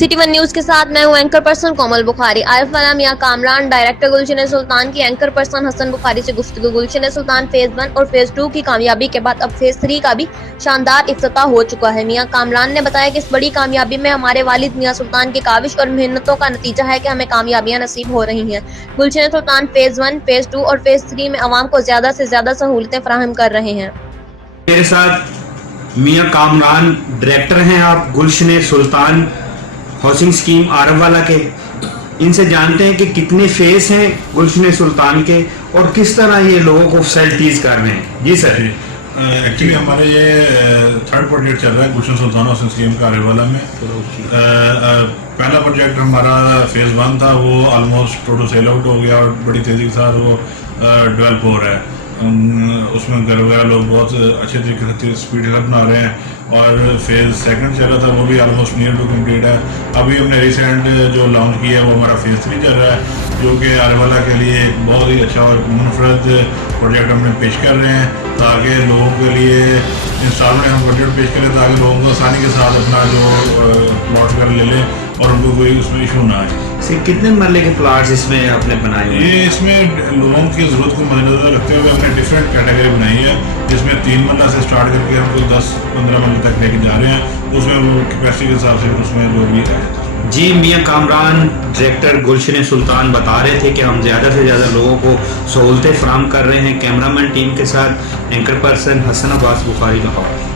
City one news کے ساتھ میں ہوں اینکر پرسن بخاری. عارف والا میاں کامران ڈائریکٹر گلشن سلطان کی اینکر پرسن بخاری سے گفتگو. گلشن سلطان فیز 1 اور فیز 2 کی کامیابی کے بعد اب فیز 3 کا بھی شاندار افتتاح ہو چکا ہے. میاں کامران نے بتایا کہ اس بڑی کامیابی میں ہمارے والد میاں سلطان کی کاوش اور محنتوں کا نتیجہ ہے کہ ہمیں کامیابیاں نصیب ہو رہی ہیں. گلشن سلطان فیز 1 فیز 2 اور فیز 3 میں عوام کو زیادہ سے زیادہ سہولتیں فراہم کر رہے ہیں. میرے ساتھ میاں کامران ڈائریکٹر ہیں آپ گلشن سلطان ہاؤسنگ سکیم عارف والا کے. ان سے جانتے ہیں کہ کتنے فیس ہیں گلشن سلطان کے اور کس طرح یہ لوگوں کو فیسلٹیز کر رہے ہیں. جی سر. ایکچولی ہمارے یہ تھرڈ پروجیکٹ چل رہا ہے گلشن سلطان ہاؤسنگ سکیم کا عارف والا میں. پہلا پروجیکٹ ہمارا فیز 1 تھا، وہ آلموسٹ ٹوٹل سیل آؤٹ ہو گیا اور بڑی تیزی کے ساتھ وہ ڈیولپ ہو رہا ہے. اس میں گھر وغیرہ لوگ بہت اچھے طریقے سے اسپیڈ سے بنا رہے ہیں. اور فیز سیکنڈ چل رہا تھا، وہ بھی آلموسٹ نیئر ٹو کمپلیٹ ہے. ابھی ہم نے ریسنٹ جو لانچ کیا ہے وہ ہمارا فیز 3 چل رہا ہے، جو کہ عارف والا کے لیے ایک بہت ہی اچھا اور منفرد پروجیکٹ ہم نے پیش کر رہے ہیں تاکہ لوگوں کے لیے انسٹالمنٹ ہم پروجیکٹ پیش کریں تاکہ لوگوں کو آسانی کے ساتھ اپنا جو پلاٹ وغیرہ لے لیں اور ان کو کوئی اس میں ایشو نہ آئے. کتنے مرلے کے پلاٹس اس میں آپ نے بنائے ہیں؟ یہ اس میں لوگوں کی ضرورت کو مد نظر رکھتے ہوئے ہم نے ڈفرینٹ کیٹیگری بنائی ہے، جس میں 3 مرلہ سے اسٹارٹ کر کے ہم کو 10-15 مرلے تک لے کے جا رہے ہیں. اس میں وہ کیپیسٹی کے حساب سے اس میں جو بھی ہے. جی میاں کامران ڈائریکٹر گلشن سلطان بتا رہے تھے کہ ہم زیادہ سے زیادہ لوگوں کو سہولتیں فراہم کر رہے ہیں. کیمرہ مین ٹیم کے ساتھ اینکر پرسن بخاری لاہور.